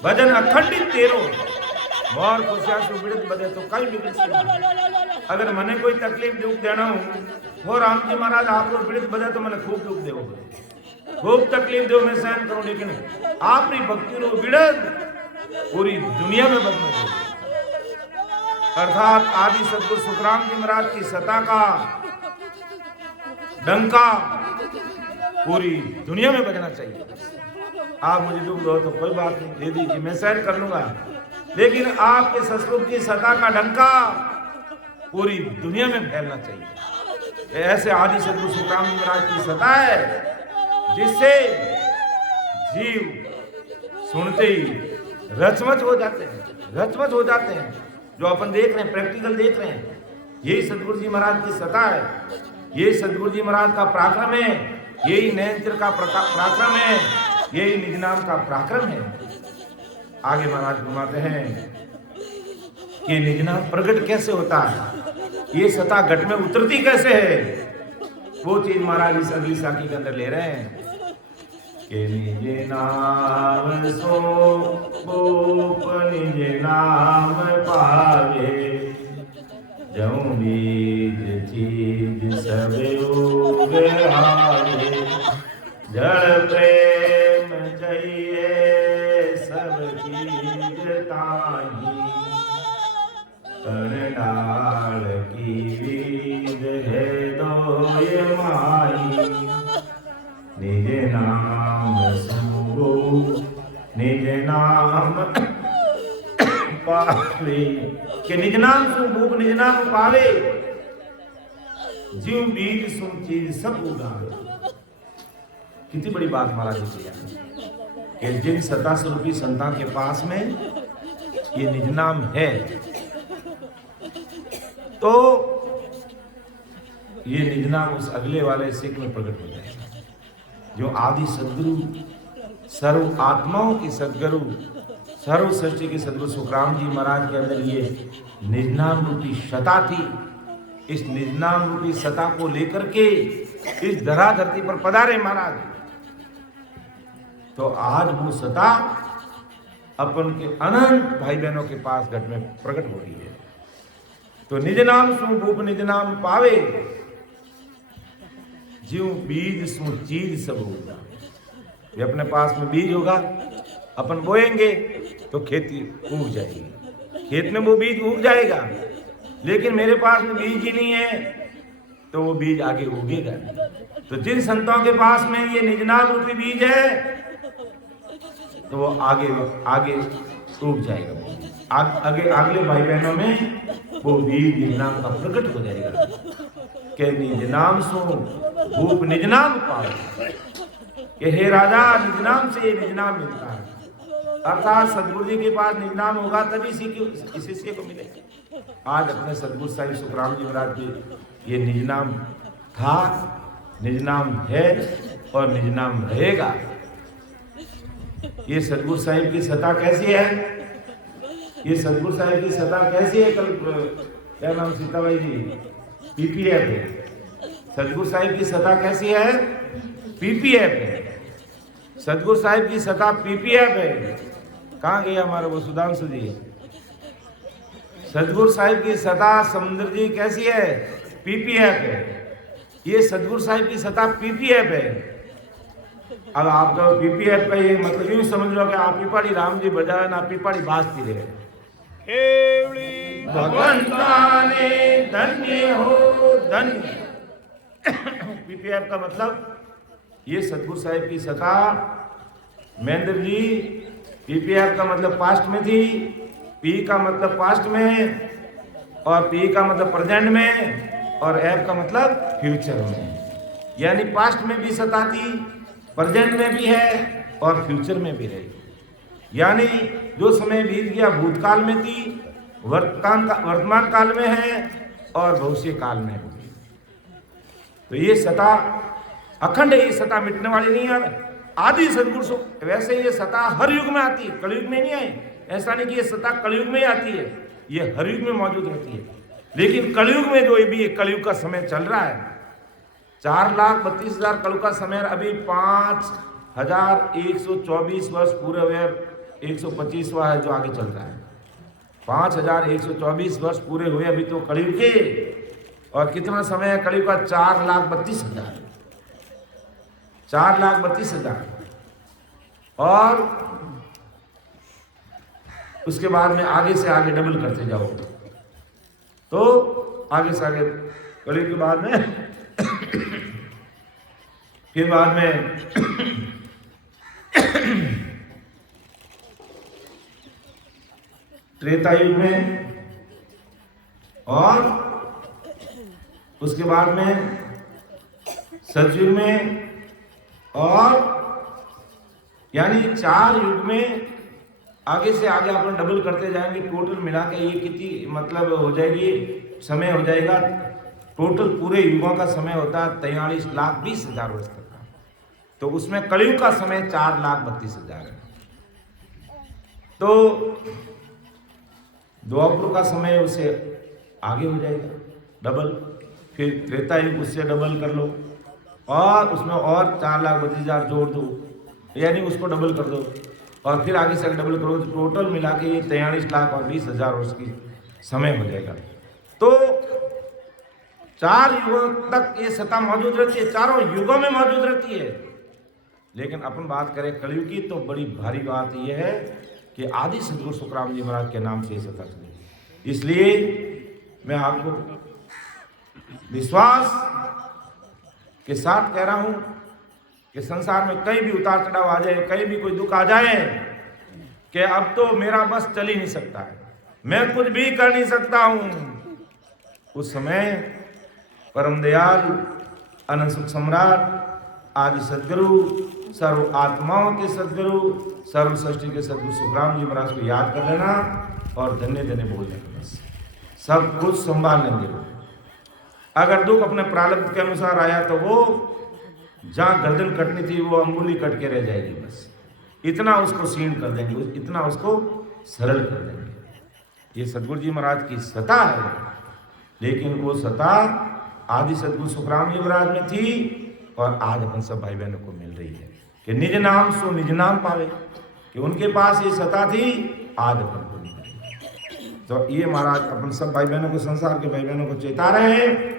भजन अखंडित तेरो मोर खुशियासु बिड़त बदे तो कई बिगड़। अगर मने कोई तकलीफ दुख देना हो और राम जी महाराज आपको बिड़त बदे तो मने खूब दुख देवो, खूब तकलीफ दो, मैं सहन करूं, लेकिन आपकी भक्ति रो बिड़त पूरी दुनिया में बदल दो। अर्थात आदि सदगुरु सुखराम जी महाराज की सत्ता का डंका पूरी दुनिया में बजना चाहिए। आप मुझे दुख दो तो कोई बात नहीं, दे दीजिए, मैं सहन कर लूंगा, लेकिन आपके सतगुरु की सत्ता का डंका पूरी दुनिया में फैलना चाहिए। ऐसे आदि सदगुरु सुखराम जी महाराज की सत्ता है जिससे जीव सुनते ही रचमच हो जाते हैं, रचमच हो जाते हैं। जो अपन देख रहे हैं, प्रैक्टिकल देख रहे हैं, यही सदगुरु जी महाराज की सत्ता है, यही सदगुरु जी महाराज का पराक्रम है, यही नयनचर का पराक्रम है, यही निज नाम का पराक्रम है। आगे महाराज घुमाते हैं कि निज नाम प्रकट कैसे होता है, ये सत्ता घट में उतरती कैसे है, वो चीज महाराज इस अगली साखी के अंदर ले रहे हैं कि निज नाम सो गोप निज नाम पावे, जऊं बीज चीज सब उग आवे, जड़ प्रेम चाहिए सब चीज ताही, करनाल की बीज है दोय माई, निज नाम सुनो निज नाम पावे, कि निज नाम सुभूप निज नाम पावे, जीव बीज सुन चीज सब उगावे। कितनी बड़ी बात महाराज जी किया कि जिन सत्ता स्वरूपी संतान के पास में ये निज नाम है, तो ये निज नाम उस अगले वाले सिख में प्रकट हो जाएगा। जो आदि सदगुरु सर्व आत्माओं की सदगुरु सर्व सृष्टि के सदगुरु सुखराम जी महाराज के अंदर ये निजनाम रूपी सत्ता थी। इस निजनाम रूपी सत्ता को लेकर के इस धरा धरती पर पधारे महाराज, तो आज वो सत्ता अपन के अनंत भाई बहनों के पास घट में प्रकट हो रही है। तो निज नाम सु भूप निज नाम पावे, जीव बीज सु चीज सब होगा। ये अपने पास में बीज होगा, अपन बोएंगे तो खेती उग जाएगी, खेत में वो बीज उग जाएगा। लेकिन मेरे पास में बीज ही नहीं है तो वो बीज आगे उगेगा। तो जिन संतों के पास में ये निजनाम रूपी बीज है तो वो आगे आगे उग जाएगा। आगे अगले भाई बहनों में वो बीज निजनाम का प्रकट हो जाएगा कि निजनाम सो भूप निजनाम पावे, कि हे राजा निजनाम से ये निजनाम मिलता है। अर्थात सदगुरु जी के पास निजनाम होगा तभी शिष्य को मिलेगा। आज अपने सदगुरु साहिब सुखराम जी महाराज के ये निजनाम था, निजनाम है और निजनाम रहेगा। ये सदगुरु साहिब की सत्ता कैसी है, ये सदगुरु साहिब की सत्ता कैसी है? कल क्या नाम सीताबाई जी, पीपीएफ है। सदगुरु साहिब की सत्ता कैसी है? पीपीएफ है। सदगुरु साहिब की सत्ता पीपीएफ है। कहाँ गया हमारा वो सुधांशु जी? सदगुरु साहिब की सत्ता समुद्र जी कैसी है? पीपीएफ है। ये सदगुरु साहिब की सत्ता पीपीएफ है। अब आपका पीपीएफ का ये मतलब यूं समझ लो कि आप पीपाड़ी राम जी बजाए ना पीपाड़ी बाजती रहे। भगवंता ने धन्य हो धन्य। पीपीएफ का मतलब ये सदगुरु साहिब की सत्ता महेंद्र जी, पीपीएफ का मतलब पास्ट में थी, पी का मतलब पास्ट में, और पी का मतलब प्रेजेंट में, और एफ का मतलब फ्यूचर में। यानी पास्ट में भी सत्ता थी, प्रेजेंट में भी है और फ्यूचर में भी रहेगी। यानी जो समय बीत गया भूतकाल में थी, वर्तमान काल में है और भविष्य काल में होगी। तो ये सत्ता अखंड है, ये सत्ता मिटने वाली नहीं है। आदि सदगुरु वैसे ये सत्ता हर युग में आती है, कलयुग में नहीं आई। ऐसा नहीं कि ये सत्ता कलयुग में ही आती है, ये हर युग में मौजूद रहती है। लेकिन कलयुग में जो भी कलयुग का समय चल रहा है, 4,32,000 कलयुग का समय, अभी 5 5124 वर्ष पूरे हुए, 125वां है जो आगे चल रहा है। 5124 वर्ष पूरे हुए अभी तो कलयुग के। और कितना समय है कलयुग का? 4,32,000। 4,32,000। और उसके बाद में आगे से आगे डबल करते जाओ तो आगे से आगे कलयुग के बाद में फिर बाद में त्रेता युग में, और उसके बाद में सतयुग में, और यानी 4 युग में आगे से आगे अपन डबल करते जाएंगे। टोटल मिला के ये कितनी मतलब हो जाएगी, समय हो जाएगा। टोटल पूरे युगों का समय होता है 43,20,000 वर्ष तक का। तो उसमें कलयुग का समय 4,32,000 है। तो द्वापर का समय उससे आगे हो जाएगा डबल। फिर त्रेता युग उससे डबल कर लो और उसमें और 4,32,000 जोड़ दो, यानी उसको डबल कर दो और फिर आगे से डबल करो तो टोटल मिला के ये 43,20,000 वर्ष की समय हो जाएगा। तो 4 युगों तक ये सत्ता मौजूद रहती है, चारों युगों में मौजूद रहती है। लेकिन अपन बात करें कलयुग की तो बड़ी भारी बात यह है कि आदि सदगुरु सुखराम जी महाराज के नाम से सत्ता चली। इसलिए मैं आपको विश्वास के साथ कह रहा हूं कि संसार में कहीं भी उतार चढ़ाव आ जाए, कहीं भी कोई दुख आ जाए, कि अब तो मेरा बस चल ही नहीं सकता है, मैं कुछ भी कर नहीं सकता हूं, उस समय परम दयाल अनंत सुख सम्राट आदि सदगुरु, सर्व आत्माओं के सदगुरु, सर्व सृष्टि के सदगुरु सुखराम जी महाराज को याद कर लेना और धन्य धन्य बोल देना। बस सब कुछ संभाल लेंगे। अगर दुख अपने प्रारब्ध के अनुसार आया तो वो जहाँ गर्दन कटनी थी वो अंगुली कट के रह जाएगी। बस इतना उसको सीण कर देंगे, इतना उसको सरल कर देंगे। ये सदगुरु जी महाराज की सत्ता है, लेकिन वो सत्ता आदि सदगुरु सुखराम जी महाराज में थी और आज अपन सब भाई बहनों को मिल रही है कि निज नाम सो निज नाम पावे, कि उनके पास ये सत्ता थी, आज अपन को मिल रही है। तो ये महाराज अपन सब भाई बहनों को, संसार के भाई बहनों को चेता रहे हैं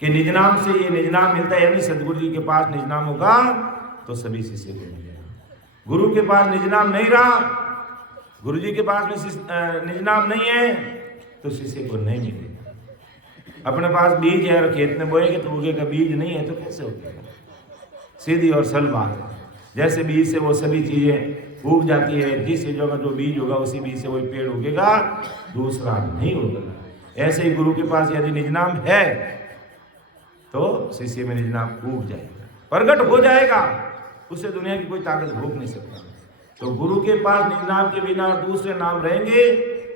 कि निज नाम से ये निज नाम मिलता है। यानी सदगुरु जी के पास निज नाम होगा तो सभी शिष्य को मिलेगा। गुरु के पास निज नाम नहीं रहा, गुरु जी के पास में निज नाम नहीं है तो शिष्य को नहीं मिलेगा। अपने पास बीज है और खेत में बोएंगे तो उगेगा, बीज नहीं है तो कैसे उगेगा? सीधी और सरल बात है। जैसे बीज से वो सभी चीजें उग जाती है, जिस चीजों का जो बीज होगा उसी बीज से वही पेड़ उगेगा, दूसरा नहीं उगेगा। ऐसे ही गुरु के पास यदि निज नाम है तो शिष्य में निज नाम उग जाएगा, प्रगट हो जाएगा, उससे दुनिया की कोई ताकत रोक नहीं सकता। तो गुरु के पास निज नाम के बिना दूसरे नाम रहेंगे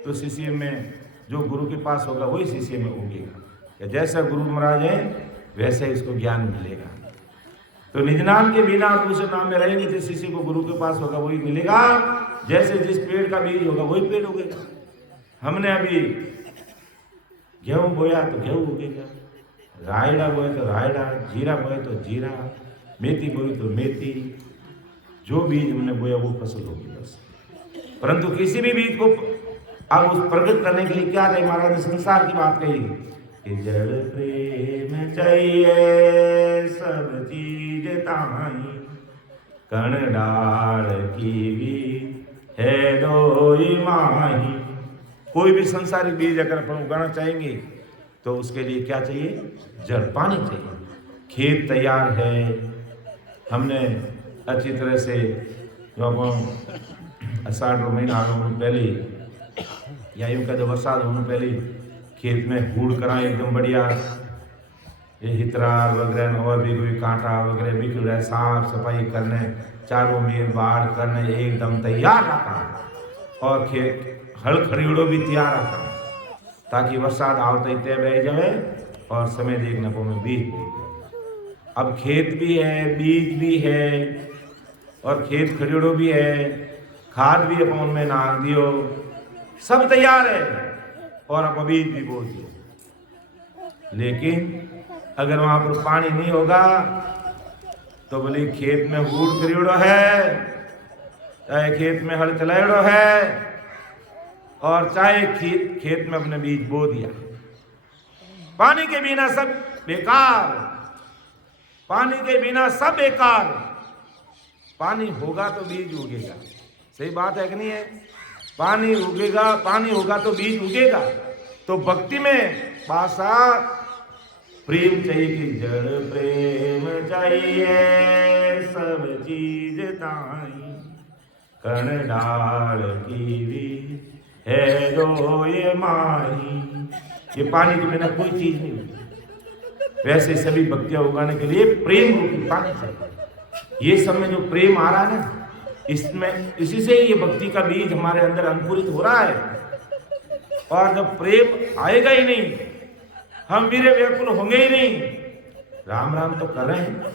तो शिष्य में जो गुरु के पास होगा वही शिष्य में उगेगा। जैसा गुरु महाराज है वैसे ही उसको ज्ञान मिलेगा। तो निज नाम के बिना दूसरे नाम में रहेंगे तो शिष्य को गुरु के पास होगा वही मिलेगा। जैसे जिस पेड़ का बीज होगा वही पेड़ उगेगा। हमने अभी गेहूं बोया तो गेहूं उगेगा, रायड़ा बोए तो रायड़ा, जीरा बोए तो जीरा, मेथी बोई तो मेथी, जो बीज हमने बोया वो फसल होगी बस। परंतु किसी भी बीज को अब उस प्रगट करने के लिए क्या चाहिए? महाराज ने संसार की बात कही कि जड़ प्रेम चाहिए सब चीज ताई, कण डाल की भी है दोई माही। कोई भी संसारिक बीज अगर अपन उगाना चाहेंगे तो उसके लिए क्या चाहिए? जड़, पानी चाहिए। खेत तैयार है, हमने अच्छी तरह से जो अपन आषाढ़ महीना आने पहले या यूँ का जो बरसात होने पहले खेत में हूड़ करा एकदम बढ़िया, ये हितरार वगैरह और भी कोई कांटा वगैरह बिक रहा है, साफ सफाई करने, चारों में बाढ़ करने एकदम तैयार रखा और खेत हल खड़ीड़ो भी तैयार रखा ताकि बरसात आवते ही तय बह जाए और समय देखने को में बीज बो। अब खेत भी है, बीज भी है और खेत खड़ीड़ो भी है, खाद भी अपन में नाग दियो, सब तैयार है और अब बीज भी बो दियो। लेकिन अगर वहां पर पानी नहीं होगा तो बोली खेत में हूड़ करियोड़ो है, चाहे खेत में हल चलायोड़ो है, और चाहे खेत में अपने बीज बो दिया। पानी के बिना सब बेकार, पानी के बिना सब बेकार। पानी होगा तो बीज उगेगा, सही बात है कि नहीं है? पानी उगेगा, पानी होगा तो बीज उगेगा। तो भक्ति में भाषा प्रेम चाहिए कि जड़ प्रेम चाहिए सब चीज ताई, कण डाल की भी है दो ये माही। ये पानी के बिना कोई चीज नहीं होती। वैसे सभी भक्तियां उगाने के लिए प्रेम रूपी पानी चाहिए। ये सब में जो प्रेम आ रहा है ना, इसमें इसी से ये भक्ति का बीज हमारे अंदर अंकुरित हो रहा है। और जब प्रेम आएगा ही नहीं, हम वीर व्याकुल होंगे ही नहीं। राम राम तो कर रहे हैं,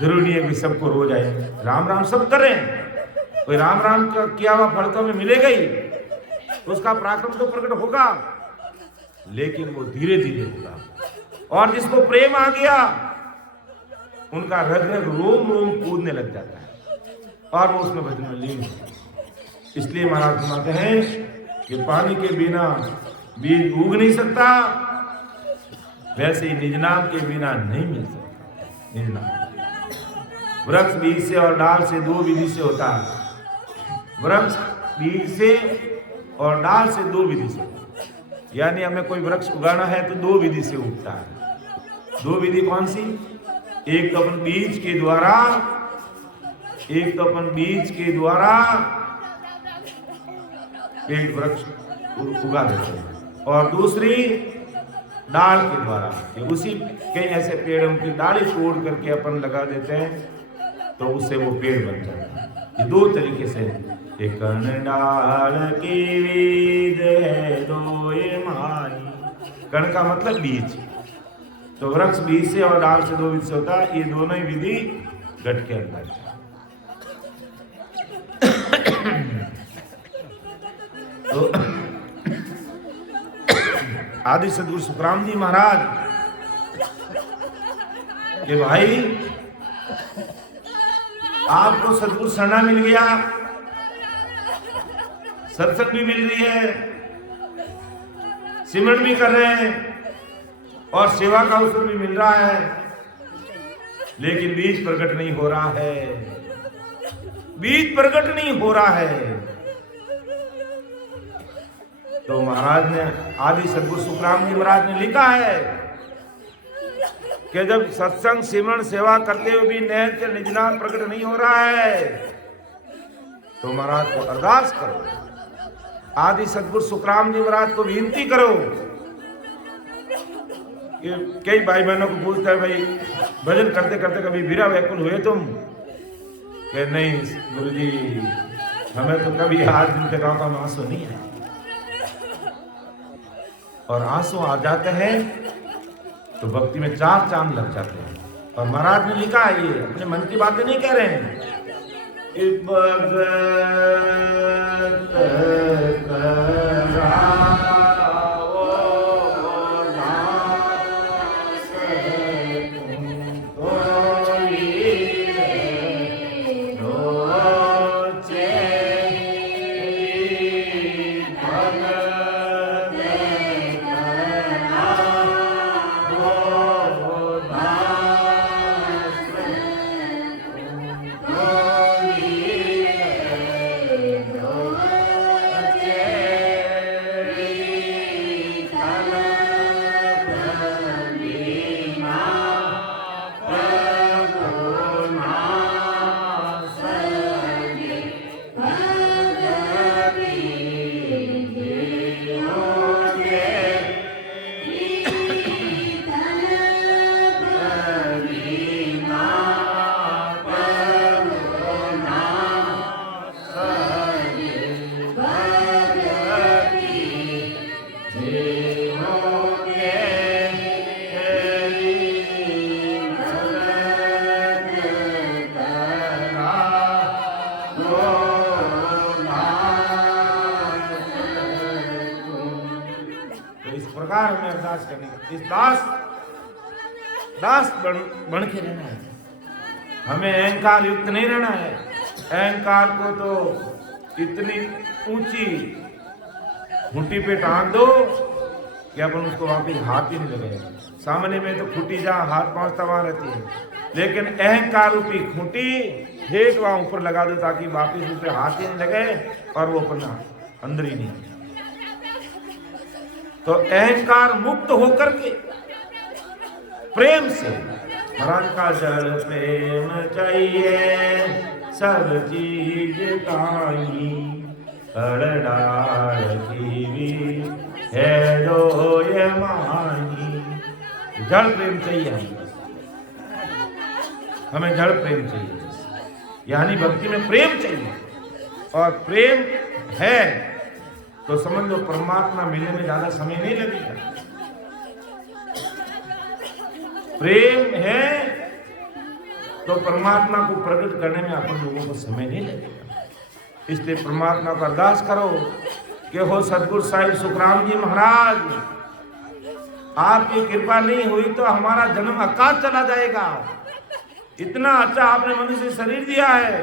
जरूरी नहीं है कि सबको रोज आए। राम राम सब कर रहे हैं, कोई राम राम का किया हुआ फल तो हमें मिलेगा ही, तो उसका पराक्रम तो प्रकट होगा, लेकिन वो धीरे धीरे होगा। और जिसको प्रेम आ गया, उनका रग रग रोम रोम कूदने लग जाता है, और वो उसमें भजन में लीन होता है। इसलिए महाराज फरमाते हैं कि पानी के बिना बीज उग नहीं सकता, वैसे ही निज नाम के बिना नहीं मिल सकता। निज नाम वृक्ष बीज से और डाल से दो विधि से होता है। वृक्ष बीज से और डाल से दो विधि से, यानी हमें कोई वृक्ष उगाना है तो दो विधि से उगता है। दो विधि कौन सी? एक तो अपन बीज के द्वारा, एक तो अपन बीज के द्वारा पेड़ वृक्ष उगा देते हैं, और दूसरी डाल के द्वारा, उसी कई ऐसे पेड़ उनकी डाली तोड़ करके अपन लगा देते हैं, तो उससे वो पेड़ बन जाता है। ये दो तरीके से, एक कण डाल की विध है दो ये माही। कण का मतलब बीज, तो वृक्ष बीज से और डाल से दो विधि से होता है। ये दोनों ही विधि घट के अंदर है। तो आदि सदगुरु सुखराम जी महाराज कि भाई आपको सदगुरु शरणा मिल गया, सत्संग भी मिल रही है, सिमरन भी कर रहे हैं, और सेवा का अवसर भी मिल रहा है, लेकिन बीज प्रकट नहीं हो रहा है। बीज प्रकट नहीं हो रहा है। तो महाराज ने, आदि सदगुरु सुखराम जी महाराज ने लिखा है कि जब सत्संग सिमरन सेवा करते हुए भी नैन से निज नाम प्रकट नहीं हो रहा है, तो महाराज को अरदास करो, आदि सदगुरु सुखराम जी महाराज को विनती करो। कि कई भाई बहनों को पूछता है, भाई भजन करते करते कभी वीरा व्याकुल हुए तुम? कि नहीं गुरु जी, हमें तो कभी आज दिन के गांव का आंसू नहीं है। और आंसू आ जाते हैं तो भक्ति में चार चांद लग जाते हैं। और महाराज ने लिखा है, ये अपने मन की बातें नहीं कह रहे हैं, इस दास बन के रहना है। हमें अहंकार युक्त नहीं रहना है। अहंकार को तो इतनी ऊंची खूंटी पे टांग दो कि अपन उसको वापिस हाथ ही नहीं लगेगा। सामने में तो खूंटी जहाँ हाथ पहुंचता वहां रहती है, लेकिन अहंकार रूपी खूंटी हेठ वहां ऊपर लगा दो ताकि वापिस उस पर हाथ ही नहीं लगे और वो अपन अंदर ही नहीं। तो अहंकार मुक्त होकर के प्रेम से, महाराज का जल प्रेम चाहिए सब चीज ताई, डाल की भी है दो ये मानी। जड़ प्रेम चाहिए हमें जड़ प्रेम चाहिए, यानी भक्ति में प्रेम चाहिए। और प्रेम है तो समझ लो परमात्मा मिलने में ज्यादा समय नहीं लगेगा। प्रेम है तो परमात्मा को प्रकट करने में अपन लोगों को समय नहीं लगेगा। इसलिए परमात्मा को अरदास करो कि हो सदगुरु साहिब सुखराम जी महाराज, आपकी कृपा नहीं हुई तो हमारा जन्म अकाल चला जाएगा। इतना अच्छा आपने मनुष्य शरीर दिया है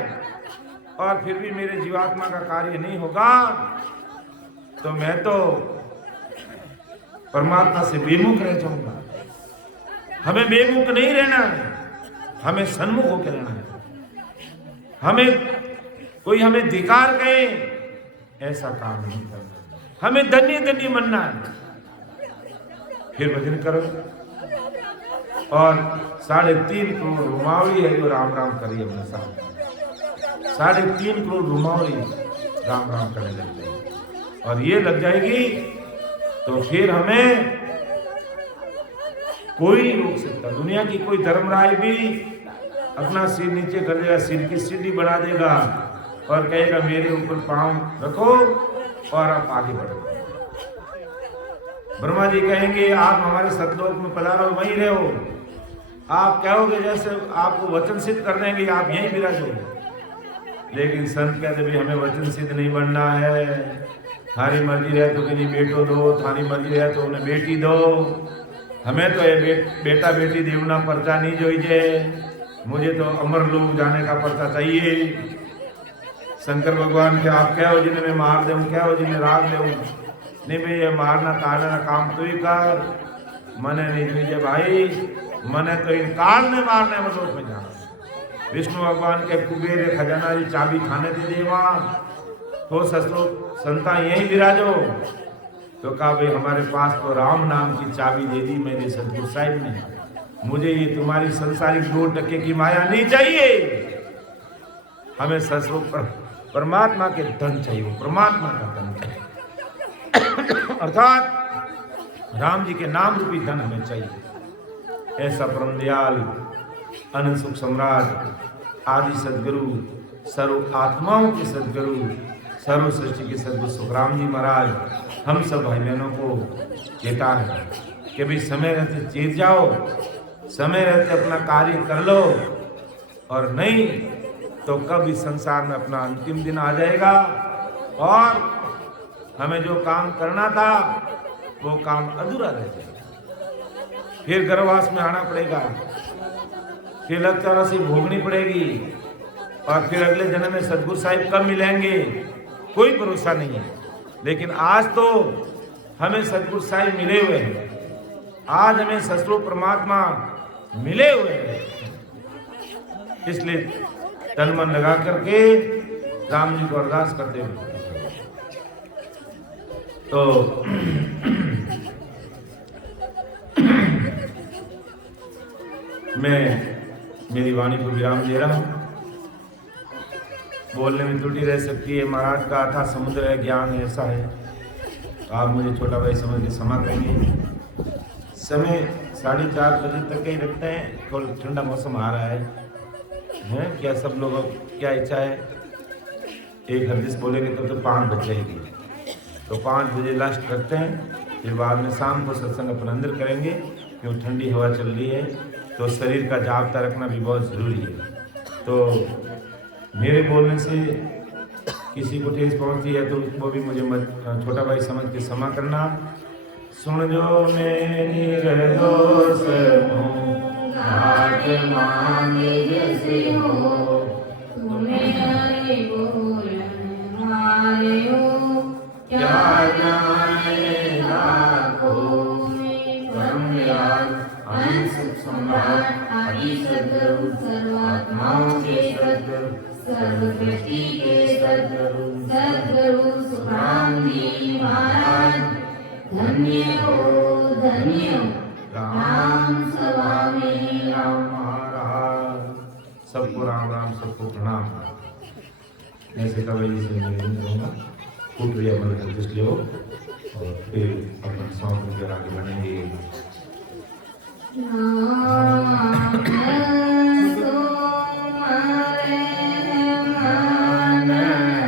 और फिर भी मेरे जीवात्मा का कार्य नहीं होगा तो मैं तो परमात्मा से बेमुख रह जाऊंगा। हमें बेमुख नहीं रहना है, हमें सन्मुख होकर रहना है। हमें धिकार कहे ऐसा काम नहीं करना, हमें धन्य धन्य बनना है। फिर भजन करो और 3.5 करोड़ रुमावली है जो राम राम करिए अपने साथ। 3.5 करोड़ रुमावली राम राम करने लग जाएगी और ये लग जाएगी तो फिर हमें कोई नहीं रोक सकता। दुनिया की कोई धर्मराय भी अपना सिर नीचे कर देगा, सिर की सीढ़ी बना देगा और कहेगा मेरे ऊपर पांव रखो और आप आगे बढ़ो। ब्रह्मा जी कहेंगे आप हमारे सतलोक में पधारो, वहीं रहो। आप कहोगे जैसे आपको वचन सिद्ध कर देंगे आप यहीं विराजो। लेकिन संत कहते भी हमें वचन सिद्ध नहीं बनना है, थारी मर्जी है तो किन्हीं बेटो दो, थारी मर्जी है तो उन्हें बेटी दो। हमें तो ये बेटा बेटी देवना पर्चा नहीं जोइजे, मुझे तो अमर लोग जाने का पर्चा चाहिए। शंकर भगवान के आप क्या हो जिन्हें मैं मार दूं, क्या हो जिन्हें राग दूं। नहीं भाई ये मारना ताड़ना काम तू ही कर, मने नहीं दीजिए भाई, मने तो इन काल में मारने में लोग में जाना। विष्णु भगवान के कुबेर खजाना जी चाबी खाने दे देवा तो ससुर संता यही विराजो। तो कहा भाई हमारे पास तो राम नाम की चाबी दे दी मेरे सतगुरु साहिब ने, मुझे ये तुम्हारी संसारिक 2 टके की माया नहीं चाहिए। हमें ससुर परमात्मा के धन चाहिए, परमात्मा का धन चाहिए अर्थात राम जी के नाम रूपी धन हमें चाहिए। ऐसा परम दयाल अनंत सुख सम्राट आदि सदगुरु, सर्व आत्माओं के सदगुरु, सर्व सृष्टि के सदगुरु सुखराम जी महाराज हम सब भाई बहनों को चेता है कि भाई समय रहते चेत जाओ, समय रहते अपना कार्य कर लो, और नहीं तो कब इस संसार में अपना अंतिम दिन आ जाएगा और हमें जो काम करना था वो काम अधूरा रह जाएगा। फिर गर्भवास में आना पड़ेगा, फिर लग-चौरासी भोगनी पड़ेगी और फिर अगले जन्म में सदगुरु साहिब कब मिलेंगे कोई भरोसा नहीं है। लेकिन आज तो हमें सदगुरु साहिब मिले हुए हैं, आज हमें ससुर परमात्मा मिले हुए हैं। इसलिए तन मन लगा करके राम जी को अरदास करते हुए तो मैं मेरी वाणी को विराम दे रहा हूँ। बोलने में त्रुटि रह सकती है, महाराज का अथाह समुद्र है, ज्ञान ऐसा है, तो आप मुझे छोटा भाई समझ के क्षमा करेंगे। समय 4:30 बजे तक ही रखते हैं, थोड़ा ठंडा मौसम आ रहा है क्या सब लोगों क्या इच्छा है? एक हदीस बोलेंगे तो 5 बज जाएगी, तो 5 बजे लास्ट रखते हैं। फिर बाद में शाम को सत्संग अपन अंदर करेंगे क्योंकि ठंडी हवा चल रही है, तो शरीर का जागता रखना भी बहुत ज़रूरी है। तो मेरे बोलने से किसी को ठेस पहुंचती है तो वो भी मुझे छोटा भाई समझ के क्षमा करना। सुन जो मेरी दोस्त घाट मांगे जैसे हो, तुम्हें हरि बोलन हारे हो, क्या जाने लाखों में ब्रह्मयान अंश सम्राट आदि सद्गुरु सर्वात्माओं के सद्गुरु सर्वदृष्टि के सद्गुरु सद्गुरु सुखराम जी महाराज धन्य हो राम स्वामी राम महाराज। सबको राम राम, सबको प्रणाम। मैं सीताबाई से निवेदन करूँगा कुटरी अमल करते लिए हो और फिर अपन सॉन्ग वगैरह आगे बढ़ेंगे।